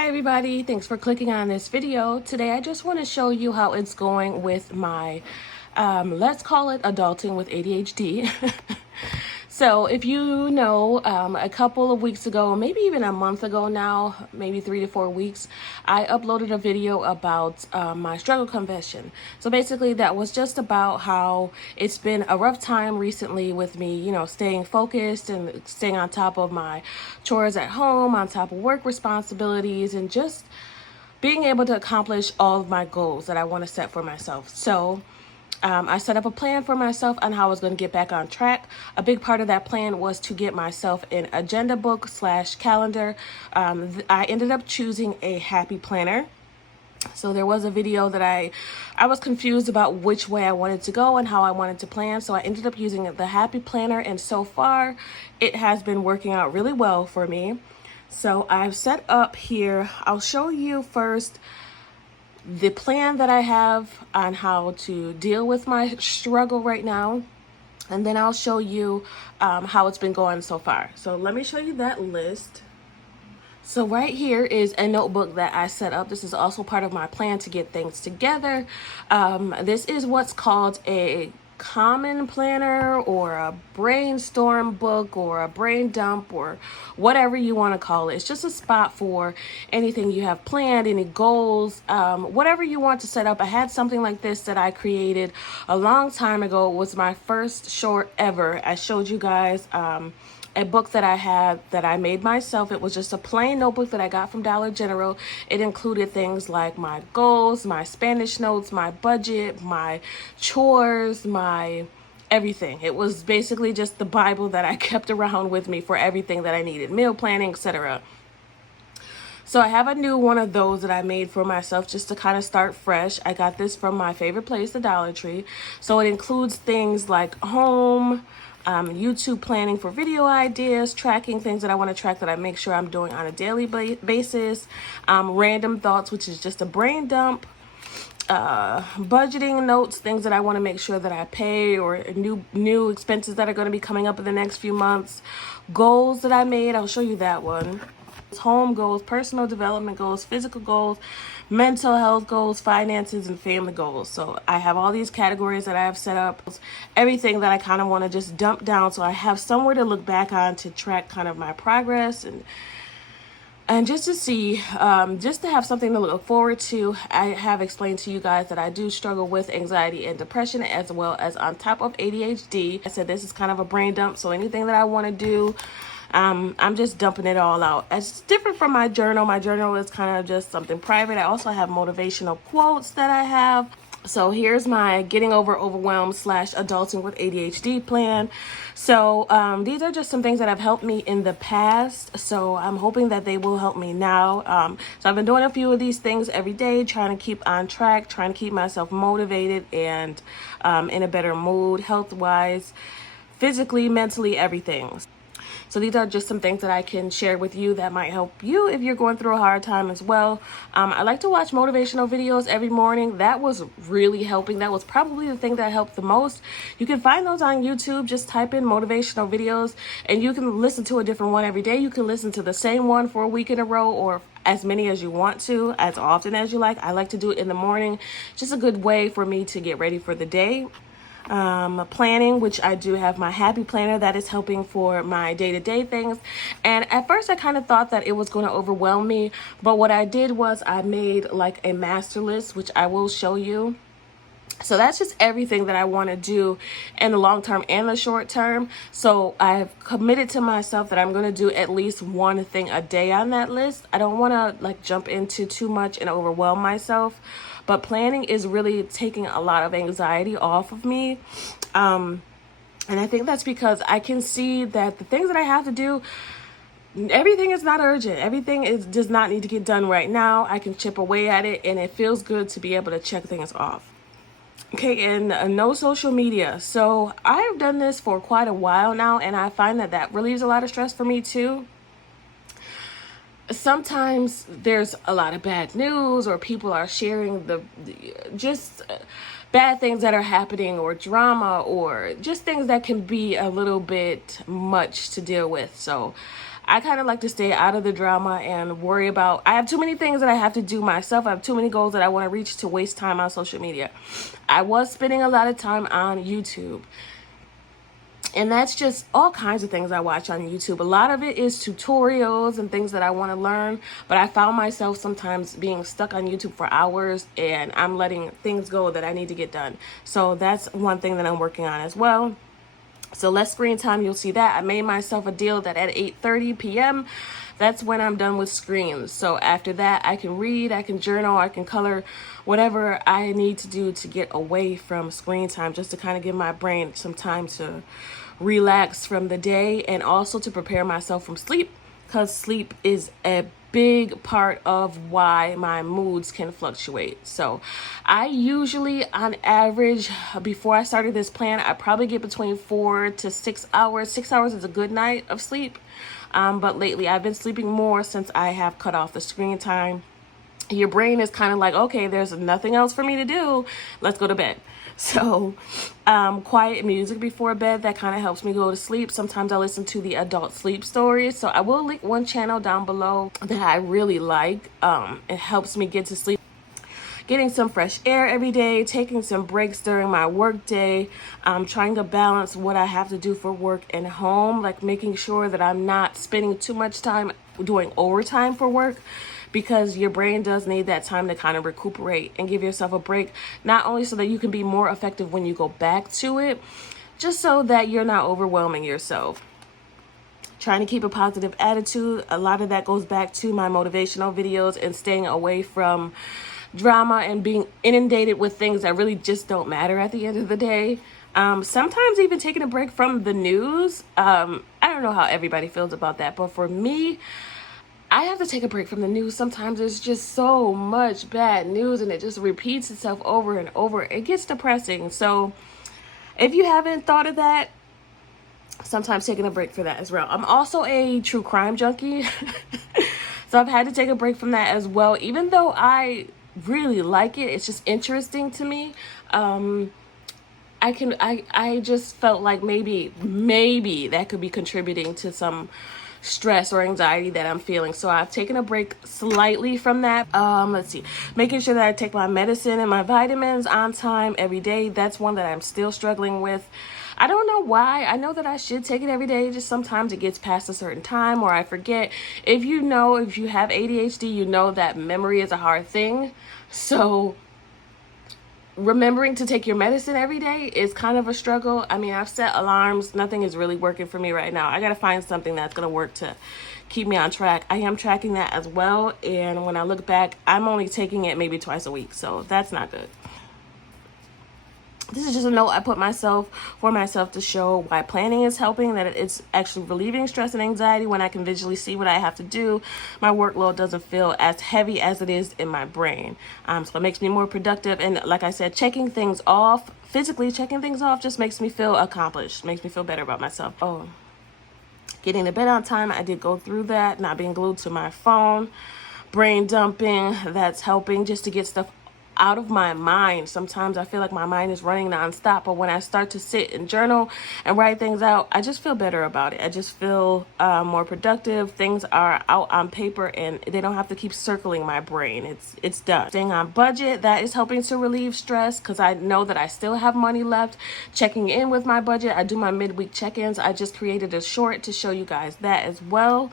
Hi everybody, thanks for clicking on this video. Today I just want to show you how it's going with my, let's call it adulting with ADHD. So if you know, a couple of weeks ago, maybe even a month ago now, maybe 3 to 4 weeks, I uploaded a video about my struggle confession. So basically that was just about how it's been a rough time recently with me, you know, staying focused and staying on top of my chores at home, on top of work responsibilities, and just being able to accomplish all of my goals that I want to set for myself. So I set up a plan for myself on how I was going to get back on track. A big part of that plan was to get myself an agenda book / calendar. I ended up choosing a happy planner. So there was a video that I was confused about which way I wanted to go and how I wanted to plan. So I ended up using the happy planner, and so far it has been working out really well for me. So I've set up here, I'll show you first the plan that I have on how to deal with my struggle right now, and then I'll show you how it's been going so far. So let me show you that list. So right here is a notebook that I set up. This is also part of my plan to get things together. This is what's called a common planner or a brainstorm book or a brain dump or whatever you want to call it. It's just a spot for anything you have planned, any goals, whatever you want to set up. I had something like this that I created a long time ago. It was my first short ever. I showed you guys a book that I had that I made myself. It was just a plain notebook that I got from Dollar General. It included things like my goals, my Spanish notes, my budget, my chores, my everything. It was basically just the Bible that I kept around with me for everything that I needed, meal planning, etc. So I have a new one of those that I made for myself just to kind of start fresh. I got this from my favorite place, the Dollar Tree. So it includes things like home, YouTube planning for video ideas, tracking things that I want to track that I make sure I'm doing on a daily basis, random thoughts, which is just a brain dump, budgeting notes, things that I want to make sure that I pay, or new expenses that are going to be coming up in the next few months, goals that I made. I'll show you that one. Home goals, personal development goals, physical goals, mental health goals, finances, and family goals. So I have all these categories that I have set up, everything that I kind of want to just dump down so I have somewhere to look back on to track kind of my progress and just to see, just to have something to look forward to. I have explained to you guys that I do struggle with anxiety and depression, as well as on top of ADHD. I said this is kind of a brain dump, so anything that I want to do, I'm just dumping it all out. It's different from my journal. My journal is kind of just something private. I also have motivational quotes that I have. So here's my getting over overwhelm / adulting with ADHD plan. So these are just some things that have helped me in the past. So I'm hoping that they will help me now. So I've been doing a few of these things every day, trying to keep on track, trying to keep myself motivated and in a better mood, health-wise, physically, mentally, everything. So these are just some things that I can share with you that might help you if you're going through a hard time as well. I like to watch motivational videos every morning. That was really helping. That was probably the thing that helped the most. You can find those on YouTube. Just type in motivational videos and you can listen to a different one every day. You can listen to the same one for a week in a row, or as many as you want to, as often as you like. I like to do it in the morning. Just a good way for me to get ready for the day. Planning, which I do have my happy planner that is helping for my day-to-day things. And at first I kind of thought that it was going to overwhelm me, but what I did was I made like a master list, which I will show you. So that's just everything that I want to do in the long term and the short term. So I've committed to myself that I'm going to do at least one thing a day on that list. I don't want to like jump into too much and overwhelm myself, but planning is really taking a lot of anxiety off of me. And I think that's because I can see that the things that I have to do, everything is not urgent. Everything does not need to get done right now. I can chip away at it, and it feels good to be able to check things off. Okay, and no social media. So I've done this for quite a while now, and I find that relieves a lot of stress for me too. Sometimes there's a lot of bad news, or people are sharing just bad things that are happening, or drama, or just things that can be a little bit much to deal with. So I kind of like to stay out of the drama and worry about, I have too many things that I have to do myself. I have too many goals that I want to reach to waste time on social media. I was spending a lot of time on YouTube. And that's just all kinds of things I watch on YouTube. A lot of it is tutorials and things that I want to learn. But I found myself sometimes being stuck on YouTube for hours, and I'm letting things go that I need to get done. So that's one thing that I'm working on as well. So less screen time, you'll see that. I made myself a deal that at 8:30 p.m., that's when I'm done with screens. So after that, I can read, I can journal, I can color, whatever I need to do to get away from screen time, just to kind of give my brain some time to relax from the day, and also to prepare myself from sleep, because sleep is a big part of why my moods can fluctuate. So I usually, on average, before I started this plan, I probably get between 4 to 6 hours. 6 hours is a good night of sleep. But lately I've been sleeping more since I have cut off the screen time. Your brain is kind of like, okay, there's nothing else for me to do. Let's go to bed. So quiet music before bed, that kind of helps me go to sleep. Sometimes I listen to the adult sleep stories. So I will link one channel down below that I really like. It helps me get to sleep. Getting some fresh air every day, taking some breaks during my work day, trying to balance what I have to do for work and home, like making sure that I'm not spending too much time doing overtime for work, because your brain does need that time to kind of recuperate and give yourself a break, not only so that you can be more effective when you go back to it, just so that you're not overwhelming yourself. Trying to keep a positive attitude. A lot of that goes back to my motivational videos and staying away from drama and being inundated with things that really just don't matter at the end of the day. Sometimes even taking a break from the news. I don't know how everybody feels about that, but for me, I have to take a break from the news. Sometimes there's just so much bad news and it just repeats itself over and over. It gets depressing. So if you haven't thought of that, sometimes taking a break for that as well. I'm also a true crime junkie. So I've had to take a break from that as well. Even though I really like it, it's just interesting to me. I just felt like maybe that could be contributing to some stress or anxiety that I'm feeling. So I've taken a break slightly from that. Let's see, making sure that I take my medicine and my vitamins on time every day. That's one that I'm still struggling with. I don't know why. I know that I should take it every day. Just sometimes it gets past a certain time or I forget. If you have ADHD, you know that memory is a hard thing. So remembering to take your medicine every day is kind of a struggle. I mean, I've set alarms. Nothing is really working for me right now. I got to find something that's going to work to keep me on track. I am tracking that as well. And when I look back, I'm only taking it maybe twice a week. So that's not good. This is just a note I put for myself to show why planning is helping, that it's actually relieving stress and anxiety when I can visually see what I have to do. My workload doesn't feel as heavy as it is in my brain. So it makes me more productive. And like I said, physically checking things off just makes me feel accomplished, makes me feel better about myself. Getting to bed on time, I did go through that, not being glued to my phone, brain dumping, that's helping just to get stuff out of my mind. Sometimes I feel like my mind is running nonstop, but when I start to sit and journal and write things out, I just feel better about it. I just feel more productive. Things are out on paper and they don't have to keep circling my brain. It's done. Staying on budget, that is helping to relieve stress because I know that I still have money left. Checking in with my budget, I do my midweek check-ins. I just created a short to show you guys that as well.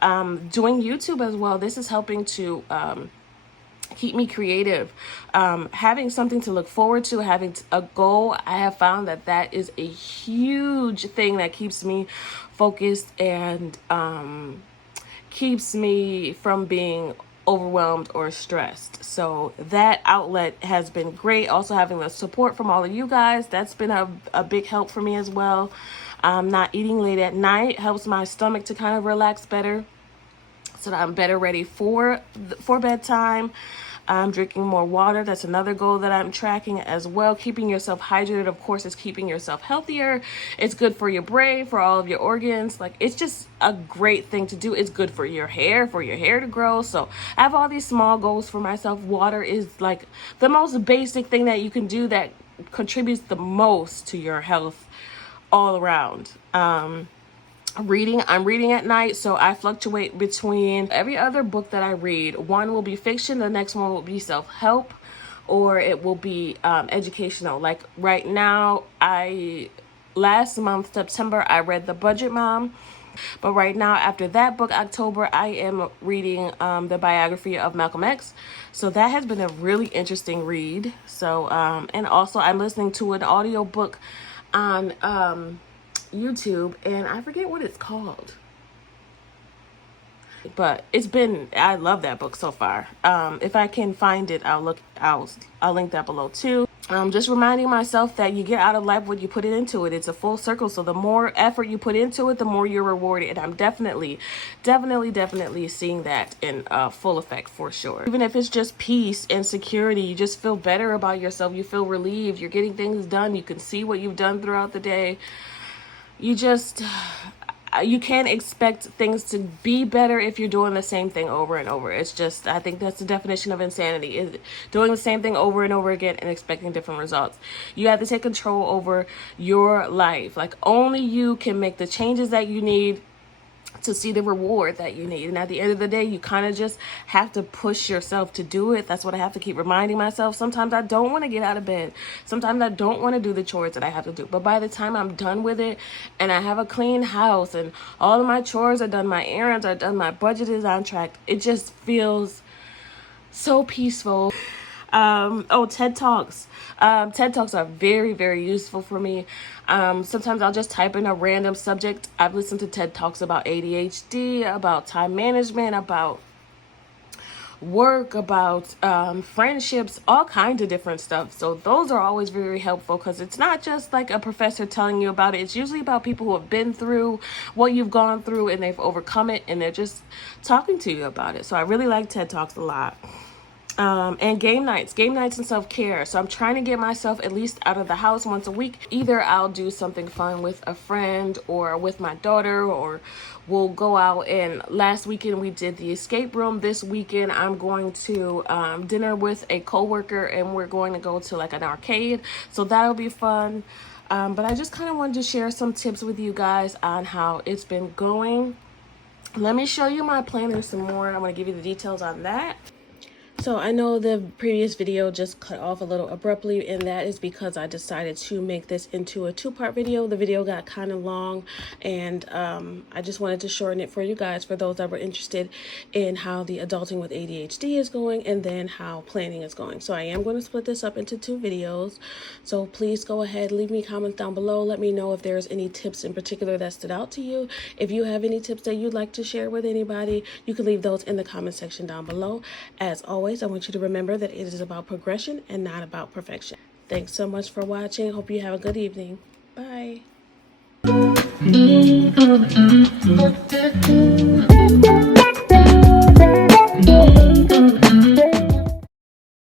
Doing YouTube as well. This is helping to keep me creative. Having something to look forward to, having a goal, I have found that is a huge thing that keeps me focused and keeps me from being overwhelmed or stressed. So that outlet has been great. Also having the support from all of you guys, that's been a big help for me as well. Not eating late at night helps my stomach to kind of relax better, so that I'm better ready for bedtime. I'm drinking more water. That's another goal that I'm tracking as well. Keeping yourself hydrated, of course, is keeping yourself healthier. It's good for your brain, for all of your organs. Like, it's just a great thing to do. It's good for your hair to grow. So I have all these small goals for myself. Water is like the most basic thing that you can do that contributes the most to your health all around. reading. I'm reading at night, so I fluctuate between every other book that I read. One will be fiction, the next one will be self-help, or it will be educational. Like right now, last month, September, I read The Budget Mom. But right now, after that book, October, I am reading the biography of Malcolm X. So that has been a really interesting read. So, and also I'm listening to an audio book on YouTube, and I forget what it's called. But I love that book so far. If I can find it, I'll link that below too. Just reminding myself that you get out of life what you put it into it. It's a full circle. So the more effort you put into it, the more you're rewarded. And I'm definitely seeing that in full effect for sure. Even if it's just peace and security, you just feel better about yourself. You feel relieved. You're getting things done. You can see what you've done throughout the day. You can't expect things to be better if you're doing the same thing over and over. It's just, I think that's the definition of insanity, is doing the same thing over and over again and expecting different results. You have to take control over your life. Like, only you can make the changes that you need to see the reward that you need. And at the end of the day, you kind of just have to push yourself to do it. That's what I have to keep reminding myself. Sometimes I don't want to get out of bed. Sometimes I don't want to do the chores that I have to do. But by the time I'm done with it and I have a clean house and all of my chores are done, my errands are done, my budget is on track, it just feels so peaceful. TED Talks. TED Talks are very, very useful for me. Sometimes I'll just type in a random subject. I've listened to TED Talks about ADHD, about time management, about work, about friendships, all kinds of different stuff. So those are always very helpful, because it's not just like a professor telling you about it. It's usually about people who have been through what you've gone through and they've overcome it, and they're just talking to you about it. So I really like TED Talks a lot. And game nights and self-care. So I'm trying to get myself at least out of the house once a week. Either I'll do something fun with a friend or with my daughter, or we'll go out. And last weekend we did the escape room. This weekend I'm going to dinner with a coworker, and we're going to go to like an arcade. So that'll be fun. But I just kind of wanted to share some tips with you guys on how it's been going. Let me show you my planner some more. I'm going to give you the details on that. So I know the previous video just cut off a little abruptly, and that is because I decided to make this into a two-part video. The video got kind of long, and I just wanted to shorten it for you guys, for those that were interested in how the adulting with ADHD is going, and then how planning is going. So I am going to split this up into two videos. So please go ahead, leave me comments down below. Let me know if there's any tips in particular that stood out to you. If you have any tips that you'd like to share with anybody, you can leave those in the comment section down below. As always, I want you to remember that it is about progression and not about perfection. Thanks so much for watching. Hope you have a good evening. Bye.